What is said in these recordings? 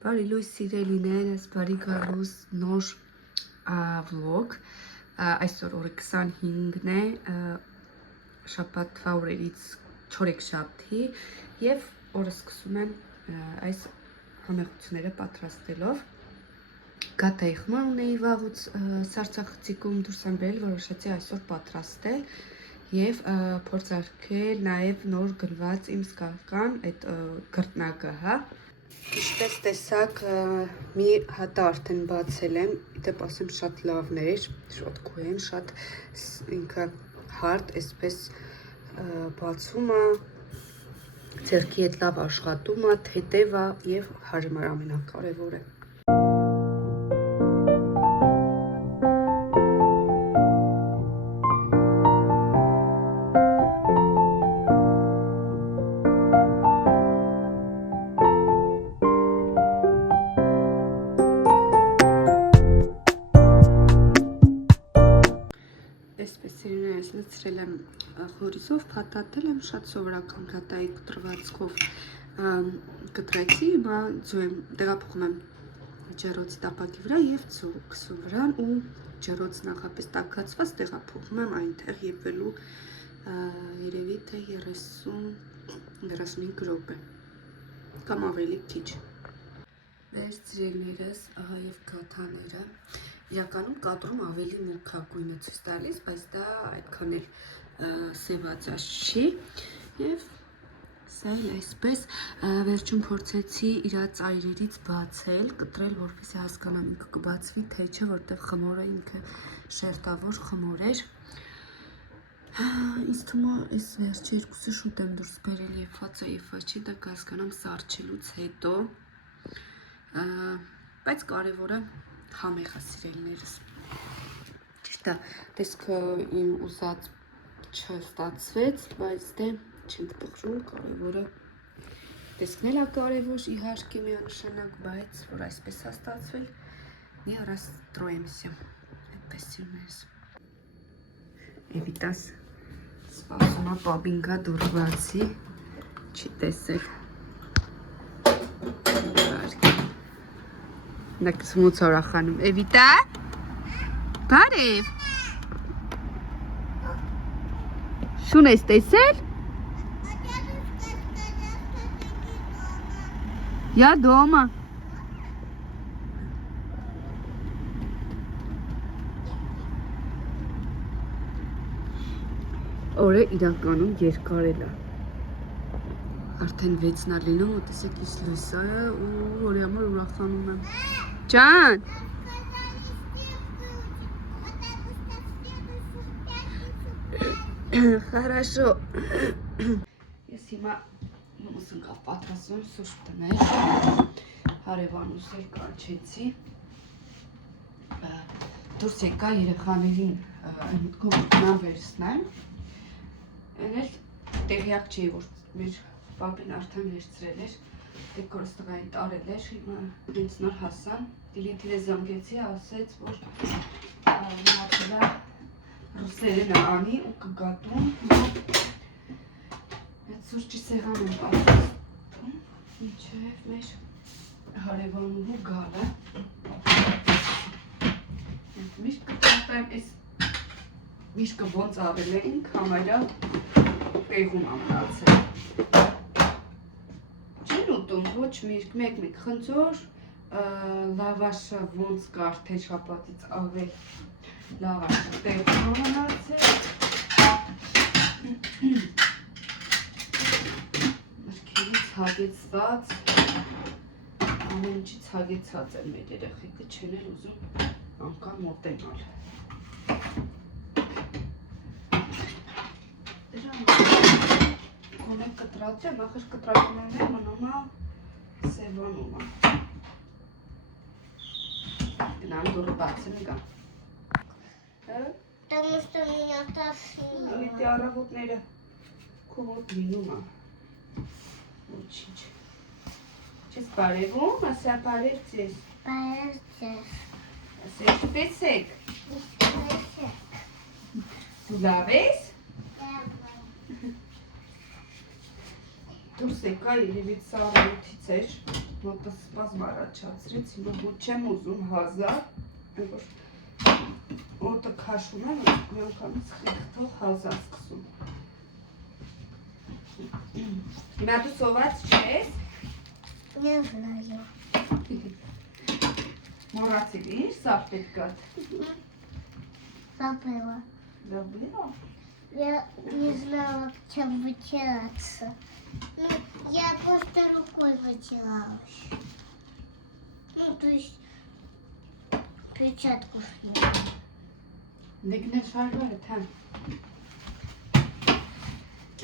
Բարի լույս սիրելիներս, բարի գալուս նոր վլոգ, այսօր օրը 25-ն է, շաբաթվա օրերից չորեքշաբթի և օրը սկսում եմ այս համեղությունները պատրաստելով։ Գաթայի խմոր ունեի վաղուց սարցախցիկում դուրս եմ բերել, որոշեցի այսօր պատրաստել և փորձարկել նաև նոր գրված իմ սկական այդ գրտնակը, հա։ Ինչպես տեսակ մի հատը արդեն բացել եմ, դեպ ասեմ շատ լավն էր, շատ գույն, շատ ինքը հարդ, այսպես բացումը, ձեռքի հետ լավ աշխատումը, թեթև է և հարմար ամենակարևորը։ Այսպես իրենից լցրել եմ խորիզով, փաթաթել եմ, շատ սովորական գաթայի կտրվածքով կտրեցի, ձու եմ տեղափոխում եմ ջեռոցի տապակի վրա և քսու վրան ու ջեռոց նախապես տաքացված տեղափոխում եմ այնտեղ եփվելու երևի թե 30-35 րոպե կամ ավելի քիչ։ Մեր ծիրելներս, ահա և գաթաները, իրականում կադրում ավելի մուգագույն է ցույց տալիս, բայց դա այդքան էլ սևացած չի և սա էլ այսպես վերջում փորձեցի իր ծայրերից բացել, կտրել, որպեսզի հասկանամ ինքը կբացվի թե չէ, որտեղ խմորը ինքը շերտավոր խմոր էր։ Ինձ թվում է այս վերջի երկուսը շուտ եմ դուրս բերել, եփված է, եփված չի, դա կհասկանամ սառչելուց հետո, բայց կարևորը համեղ է սիրելիներս։ Ճիշտ է, տեսքը իմ ուզած չստացվեց, բայց դե չենք տխրում, կարևորը տեսքն էլ է կարևոր, իհարկե միանշանակ, բայց որ այսպես է ստացվել, մի расстроимся, այդպես սիրելիներս։ Էվիտաս սպասում է պաբինգա դուր բացի, չի տեսել։ Նա կսմուց օրախանում, Էվիտա, բարև, շուն ես տեսել, я дома, օրը իրականում երկարել է, արդեն 6-ն է լինում, ու տեսեք ինչ լույս է ու որի համար ուրախանում եմ։ Ջան, Хорошо։ Ես հիմա ումս ընկավ պատրաստում սուրճ դնել, հարևանուս էլ կանչեցի, դուրս եկա երեխաներին մտքով գնամ վերցնեմ, են էլ տեղյակ չի, որ մեր պապին արդեն վերցրել էր, դեկորս տղային տարել էր, հիմա հենց նոր հասան, դիլիթիրը զանգեցի, ասեց, որ մատելա ռուսերեն անի ու կգատում, այդ սուրճի սեղան եմ պատրաստում, մինչև մեր հարևանուհու գալը, միշտ կպատեմ, այս միշկը ոնց ավել էինք, համարյա տեղում ամնացել։ Չեն ուտում, ոչ միրգ, մեկ խնձոր, լավաշը ոնց կա արդեն շաբաթից ավել լավաշը տեղում ամնացել, մրգերից հագեցված, ամեն ինչից հագեցած են մեր երեխեքը, չեն էլ ուզում անգամ մոտենալ։ Գոնե կտրած եմ, ախր կտրականորն է մնում է սևանում է։ Գնամ դուրը բացեմ գամ։ Потому что меня тошнит. Էդի առավոտները քո մոտ լինում է։ Ոչինչ։ Չես բարևում, ասա բարև ձեզ։ Բարև ձեզ։ Ասեք տեսեք։ Դու լավ ես։ Դուրս եկա երևի սարույթից էր, մոտս սպազմ առաջացրեց, հիմա ոչ չեմ ուզում 1000, որ օդը քաշում եմ, մի անգամից խիղթով 1000 սկսում։ Հիմա դու սոված չես։ Не знаю. Մոռացիր, ինչ սա պետք է։ Забыла. Забыла? Я не знала, чем вытираться. Ну, я просто рукой вытиралась. Ну, то есть перчатку сняла. Դեգներ շարժարը թեմ։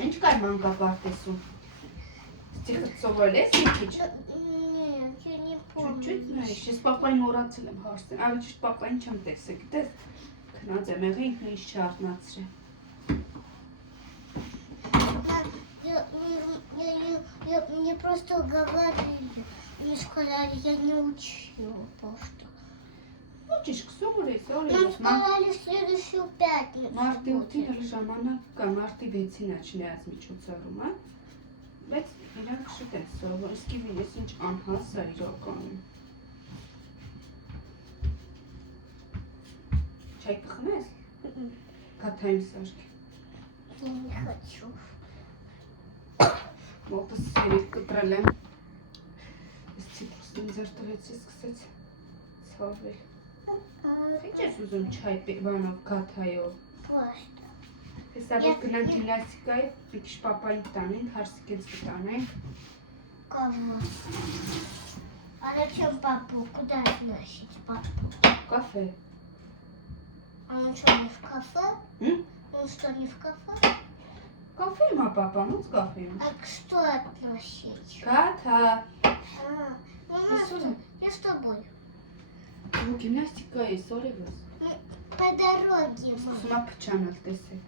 Ինչ կար մանկապարտ եսում։ Ստիղը ծովալ ես մի քիչ։ Нет, я не помню. Ճուճուտ նայիշ, ես պապային մորացել եմ հարցեն, ավելի ճիշտ պապային չեմ տեսել, գիտես, քնած եմ եղի ինքն ինչ չարտնացրել։ Мне просто говорили, мне сказали, я не учила просто. Ոչիշ կսովոր ես, Нам օրես, сказали в следующую пятницу. մարտի 8-ին հələ ժամանակ կա, մարտի 6-ին է չնայած միջոցառում, հա։ Բայց իրանք շուտ են սովոր, իսկ ես ինչ անհաս է իրականում։ Չայ կխմես։ Կաթայիմ սարք։ Я не хочу. Մոտս երեք կտրել եմ։ Ես ցիտրուսին ձերտրեցի սկսեց ցավել։ Ինչ ես ուզում չայ բանով կաթայով։ Просто. Հեսա որ գնանք գիմնաստիկայի, մի քիչ պապային տանենք, հարսիկենց կտանենք։ Кого? А зачем папу? Куда относить папу? Կաֆե։ А он что, не в кафе? Он что, не в кафе? Կաֆե իմա պապան, ոնց կաֆե իմա։ А что относить? Կաթա։ Ну, я с тобой. Ու գիմնաստիկայի այսօր ես։ По дороге, мам. Սկսում փչանալ տեսեք։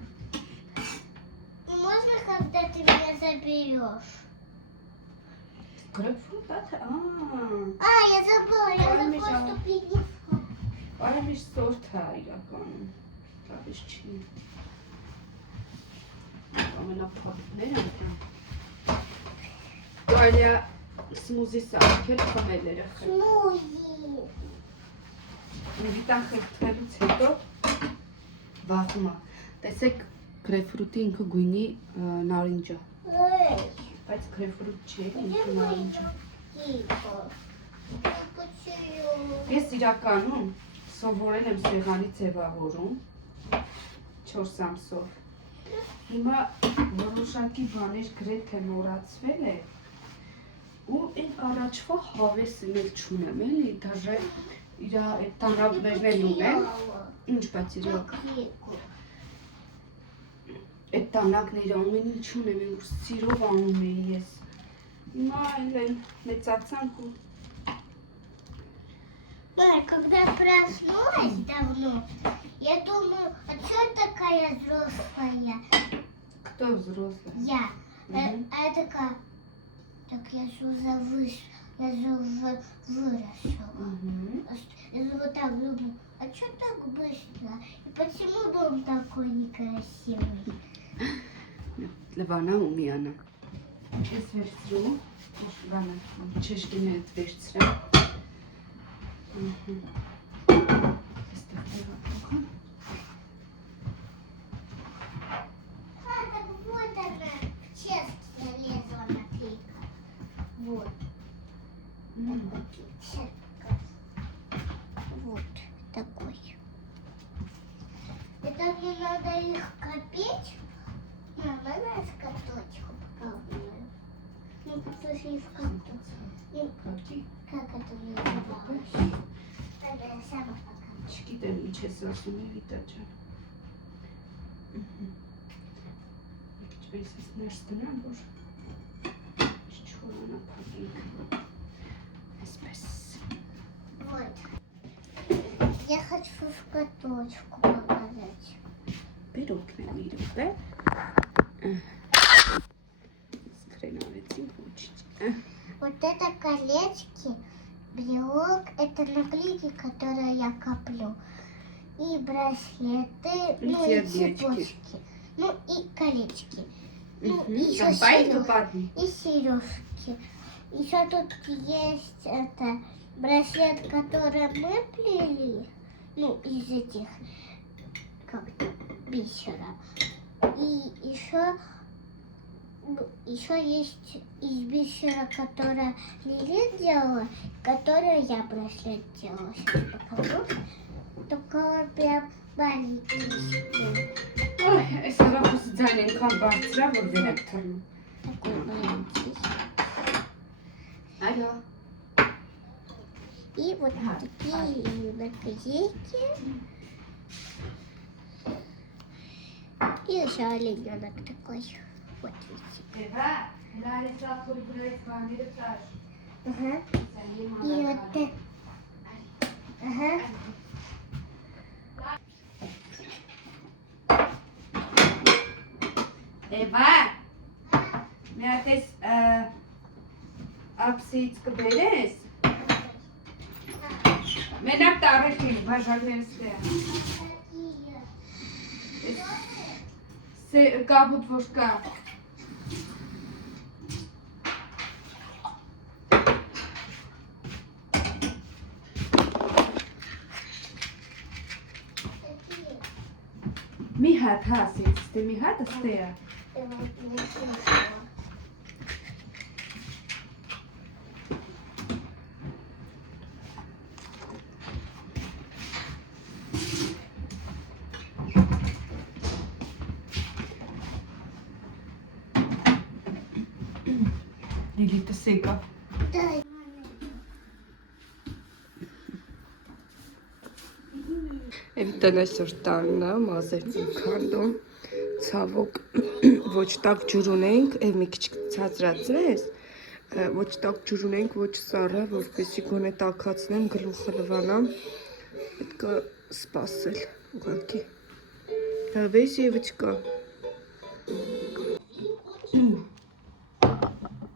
Можно, когда ты меня заберешь? Գրեփֆրուտ է, А, я забыла, я Ой, забыла, Миша. что принесла. արամիշ սորթ է իրականում։ Լավիշ չի։ Ամենափոքրն է։ Կարելի սմուզի սարքել խմել երեխան։ Смузи. Միտան խեղդվելուց հետո վախում է։ Տեսեք գրեփֆրուտի ինքը գույնի նարինջա, Эй, բայց գրեփֆրուտ չի, где ինքը мои նարինջա։ кико? Я хочу. Ես իրականում սովորել եմ սեղանի ձևավորում 4 ամսով։ Հիմա որոշակի բաներ գրեթե մոռացվել է ու այն առաջվա հավեսն էլ չունեմ, էլի, դաժե իր այդ տանավերներն ունեմ, ինչ բայց իր Кико. այդ տանակները ամեն ինչ ունեմ, որ սիրով անում էի ես։ Հիմա էլ մեծացանք ու Мама, когда проснулась давно, я думаю, а что такая взрослая? кто взрослый? Я. А Мгм. я такая, так я же уже выросла. Мгм. И вот так думаю, а что так быстро? И почему дом такой некрасивый? Լվանա ու միանա։ Ես վերցրու, ուշվանը, չեշկին էդ վերցրեմ։ Այստեղ տեղափոխեմ։ Так вот она, в честь залезла наклейка. Вот. Честка. Вот такой. Это мне надо их копить. Мама, я с каточку поколдую. Ну, слушай, в каточку. Ну, как это называлось? Это я сама покажу. Չգիտեմ ինչ ես ասում Էվիտա ջան։ Մի քիչ էս ներս դնամ, որ չչորանա փակենք։ Այսպես։ Вот. Я хочу в каточку показать. Բերոքն եմ իրոք է։ Սկրենավեցին ոչինչ։ Вот это колечки, брелок, это наклейки, которые я коплю. И браслеты, И ну и сердечки. цепочки. Ну и колечки. Ну и еще Բայ կպատի։ и сережки. Еще тут есть это браслет, который мы плели. Ну, из этих, как-то, бисера. И еще есть из бисера, которая Лили делала, которую я браслет делала. Сейчас покажу. Только он прям маленький. Ой, այս հրախոսը ձայն ենքան բարձրա, որ վերեք թրնում։ Такой маленький. Ալո։ И вот такие наклейки. И еще олененок такой. Вот видите. Եվա, լարեսա խորի բրայց բաները ծաշ։ Ага. И вот так. Ага. Եվա, մի հատ ես ապսից կբերես։ Մենակ տարեքին, բաժակներս դե։ Какие? Կապուտ որ կա։ Какие? Մի հատ հասից, դե մի հատ ստե է։ Я вот не слышала. Լիլիտը սեկավ։ Дай. Էվիտան այսօր տանն է, մազերցին քանդում, ցավոք ոչ տակ ջուր ունենք, եւ մի քիչ ցածրացնես, ոչ տակ ջուր ունենք, ոչ սառը, որպեսզի գոնե տաքացնեմ, գլուխը լվանամ, պետք է սպասել, ուղղակի։ Հավես Եվочка։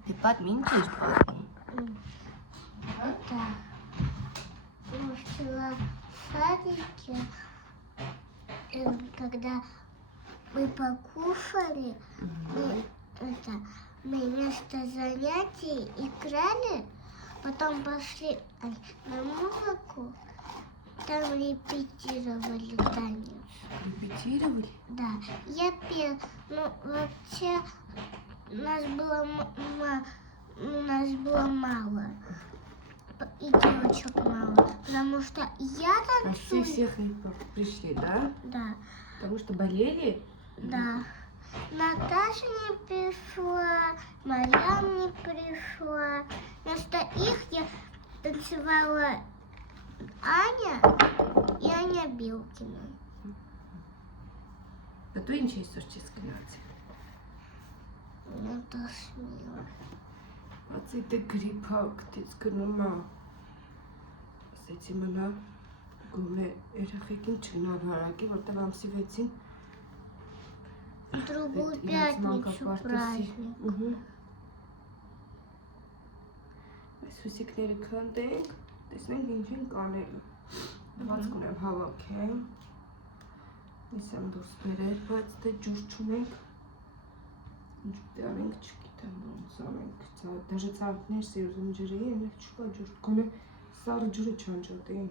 Ты подминкаешь, папа? Это мы вчера в садике, когда мы покушали, мы вместо занятий играли, потом пошли на музыку, там репетировали танец. Репетировали? Да, я пел, но вообще нас было мало. И девочек мало. Потому что я А все танцую. всех не пришли, да? Да, Потому что болели? да. Наташа не пришла, Марьям не пришла. Вместо их я танцевала Аня и Аня Белкина. Դու ինչ այսօր չես գնացել։ Ну, тошнило. Բացի դե գրիփա գտից գնում է։ Ասեցի մնա գոնե երեխեքին չնավարակի, որտեղ ամսի 6-ին В другую իրաց пятницу մանկապարտեզի։ праздник. Ուհ։ Այս հուսիկները քանդենք, տեսնենք ինչ են կանելու։ Դված կունեմ հավաքեմ։ Ես եմ դուրս բերել, բայց դե ջուր չունենք։ Ինչ պիտի անենք, չգիտեմ ոնց անենք։ Դաժե ցավքներ սիրում ջրի, այնք չկա ջուր։ Գոնե սառը ջուրը չանջոտեին։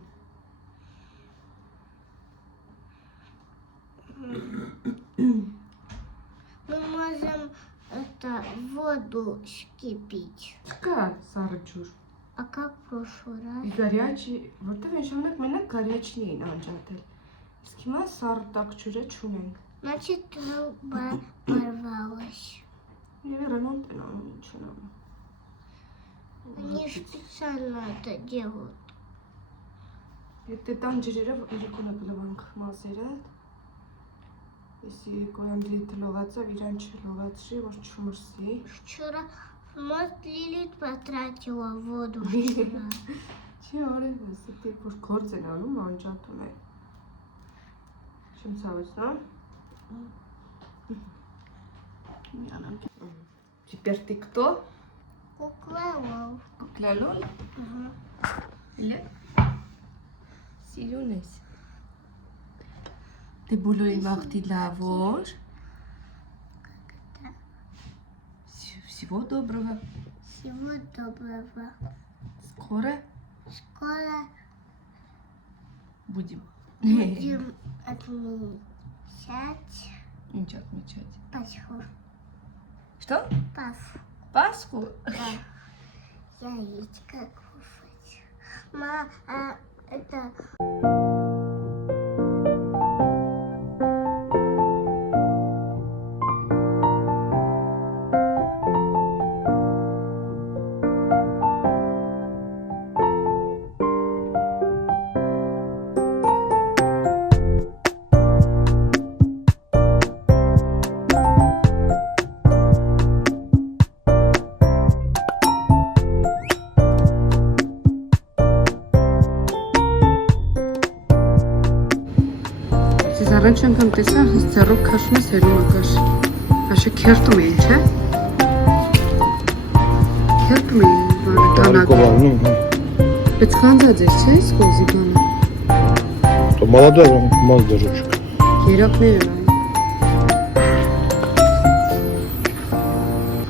Мы можем воду вскипить. Չկա սառը ջուր։ А как в прошлый раз? Горячий, որտեղ այն ժամանակ մենակ горячий էին անջատել։ Իսկ հիմա սառը տաք ջուրը չունենք։ Значит, труба порвалась. Եվ ռեմոնտ են անում, ինչ են անում։ Они специально это делают. Եթե տան ջրերը իրիկոնը կլվանք մազերը, ես իրիկոյան դիլիթը լողացավ, իրան չլողացրի, որ չմրսի։ Вчера мать Лилит потратила воду вчера. Չի արել ես, դե որ գործ են անում, անջատում է։ Չեմ ցավեցնա։ Միանամ։ Теперь ты кто? Кукла Лол. Кукла Лол? Ага. Լե։ Սիրուն ես։ Դե բոլորին վաղտի լավ օր։ Всего доброго. Всего доброго. Скоро Скоро будем. будем отмечать Ничего отмечать. Пасху. Что? Пасху. Пасху? Да. Яичко кушать. Это... Siz առաջ անգամ տեսա հենց ձեռով քաշում ես հերում ակաշ։ Աշը քերտում էին, չէ՞։ Քերտում էին բանը կանակ։ Բայց խանձած ես, չէ՞, սկոզի բանը։ То молодой, он мал даже. Երակներ են